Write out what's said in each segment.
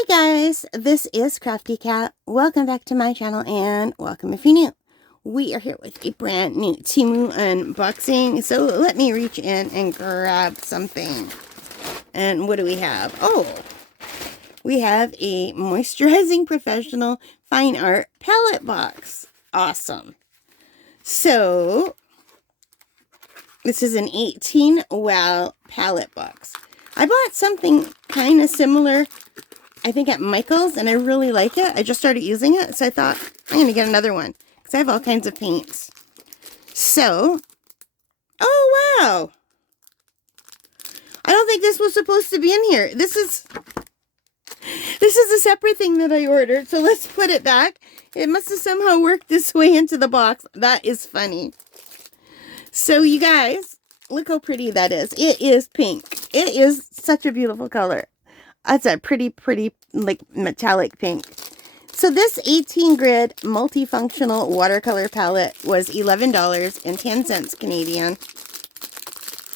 Hi guys, this is Crafty Cat. Welcome back to my channel and welcome if you're new. We are here with a brand new Temu unboxing. So let me reach in and grab something. And what do we have? Oh, we have a Moisturizing Professional Fine Art palette box. Awesome. So this is an 18 wow palette box. I bought something kind of similar, I think at Michael's, and I really like it. I just started using it, so I thought I'm going to get another one because I have all kinds of paints. So, oh wow. I don't think this was supposed to be in here. This is a separate thing that I ordered, so let's put it back. It must have somehow worked this way into the box. That is funny. So you guys, look how pretty that is. It is pink. It is such a beautiful color. That's a pretty, like, metallic pink. So this 18 grid multifunctional watercolor palette was $11.10 Canadian.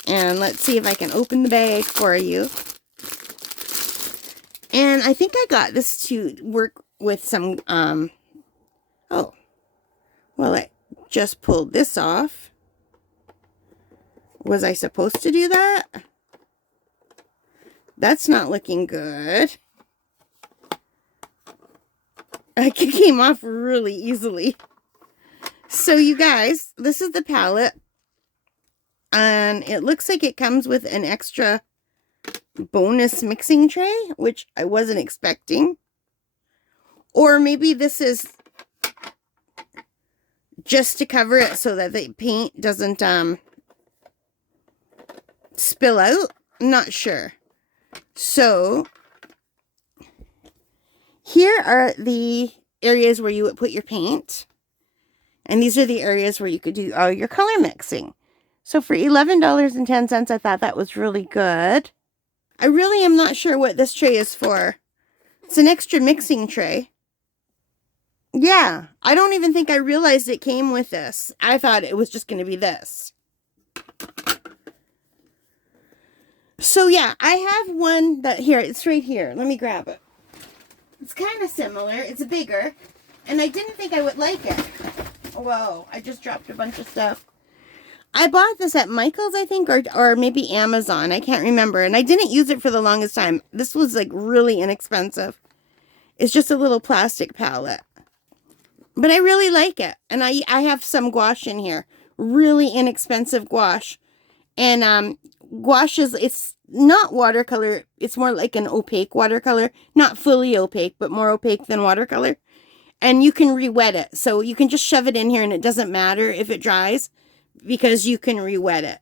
And let's see if I can open the bag for you. And I think I got this to work with some, oh, well, I just pulled this off. Was I supposed to do that? That's not looking good. It came off really easily. So you guys, this is the palette. And it looks like it comes with an extra bonus mixing tray, which I wasn't expecting. Or maybe this is just to cover it so that the paint doesn't spill out. I'm not sure. So here are the areas where you would put your paint. And these are the areas where you could do all your color mixing. So for $11.10, I thought that was really good. I really am not sure what this tray is for. It's an extra mixing tray. Yeah, I don't even think I realized it came with this. I thought it was just going to be this. So yeah, I have one that, here, it's right here. Let me grab it. It's kind of similar. It's bigger. And I didn't think I would like it. Whoa, I just dropped a bunch of stuff. I bought this at Michael's, I think, or maybe Amazon. I can't remember. And I didn't use it for the longest time. This was like really inexpensive. It's just a little plastic palette. But I really like it. And I have some gouache in here. Really inexpensive gouache. And gouache it's not watercolor. It's more like an opaque watercolor. Not fully opaque, but more opaque than watercolor. And you can re-wet it. So you can just shove it in here and it doesn't matter if it dries because you can re-wet it.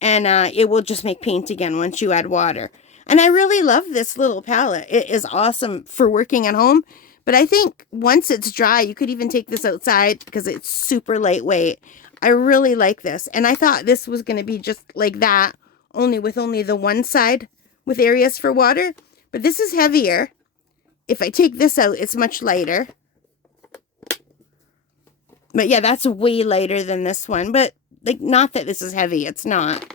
And it will just make paint again once you add water. And I really love this little palette. It is awesome for working at home. But I think once it's dry, you could even take this outside because it's super lightweight. I really like this. And I thought this was going to be just like that, only with only the one side with areas for water. But this is heavier. If I take this out, it's much lighter. But yeah, that's way lighter than this one. But like, not that this is heavy. It's not.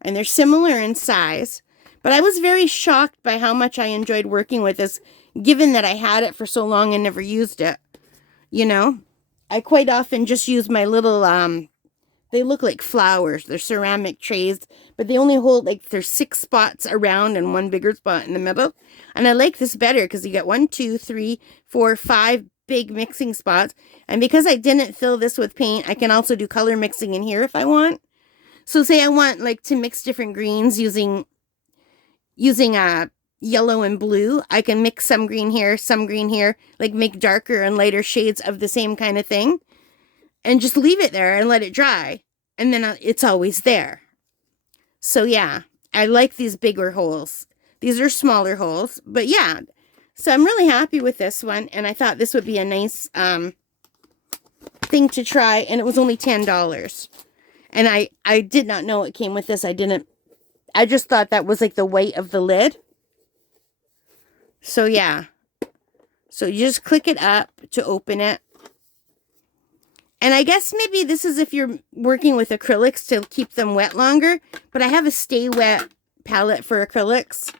And they're similar in size. But I was very shocked by how much I enjoyed working with this, given that I had it for so long and never used it. You know? I quite often just use my little, they look like flowers. They're ceramic trays, but they only hold, like, there's 6 spots around and 1 bigger spot in the middle. And I like this better because you get 1, 2, 3, 4, 5 big mixing spots. And because I didn't fill this with paint, I can also do color mixing in here if I want. So say I want, like, to mix different greens using yellow and blue. I can mix some green here, like make darker and lighter shades of the same kind of thing. And just leave it there and let it dry. And then it's always there. So yeah, I like these bigger holes. These are smaller holes, but yeah. So I'm really happy with this one. And I thought this would be a nice thing to try. And it was only $10. And I did not know it came with this. I just thought that was like the weight of the lid. So yeah. So you just click it up to open it. And I guess maybe this is if you're working with acrylics to keep them wet longer. But I have a stay wet palette for acrylics.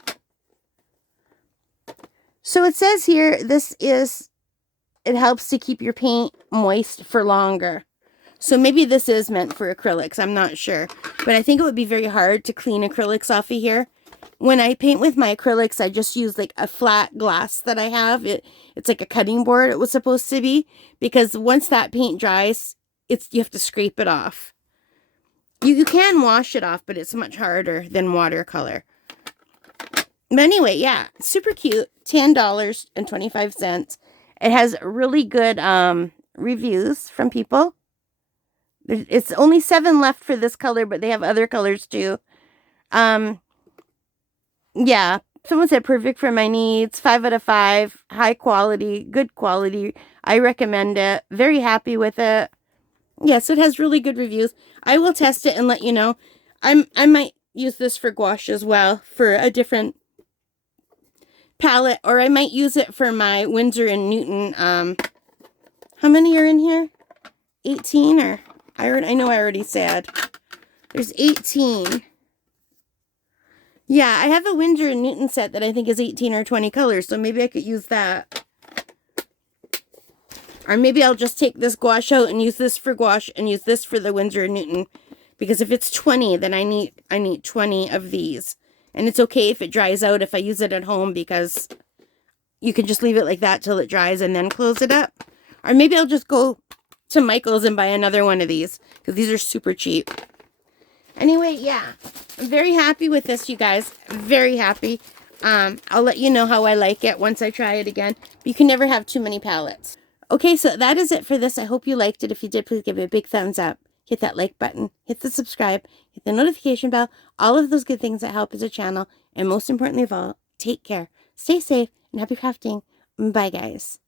So it says here, it helps to keep your paint moist for longer. So maybe this is meant for acrylics. I'm not sure. But I think it would be very hard to clean acrylics off of here. When I paint with my acrylics, I just use like a flat glass that I have. It's like a cutting board it was supposed to be. Because once that paint dries, you have to scrape it off. You can wash it off, but it's much harder than watercolor. But anyway, yeah, super cute. $10.25. It has really good reviews from people. It's only 7 left for this color, but they have other colors too. Yeah, someone said perfect for my needs. 5 out of 5. High quality, good quality. I recommend it. Very happy with it. Yes, it has really good reviews. I will test it and let you know. I might use this for gouache as well, for a different palette, or I might use it for my Winsor & Newton. How many are in here? 18, or I know I already said. There's 18. Yeah, I have a Winsor & Newton set that I think is 18 or 20 colors, so maybe I could use that. Or maybe I'll just take this gouache out and use this for gouache and use this for the Winsor & Newton. Because if it's 20, then I need 20 of these. And it's okay if it dries out if I use it at home, because you can just leave it like that till it dries and then close it up. Or maybe I'll just go to Michael's and buy another one of these, because these are super cheap. Anyway, yeah, I'm very happy with this, you guys. Very happy. I'll let you know how I like it once I try it again. But you can never have too many palettes. Okay, so that is it for this. I hope you liked it. If you did, please give it a big thumbs up. Hit that like button. Hit the subscribe. Hit the notification bell. All of those good things that help as a channel. And most importantly of all, take care. Stay safe and happy crafting. Bye, guys.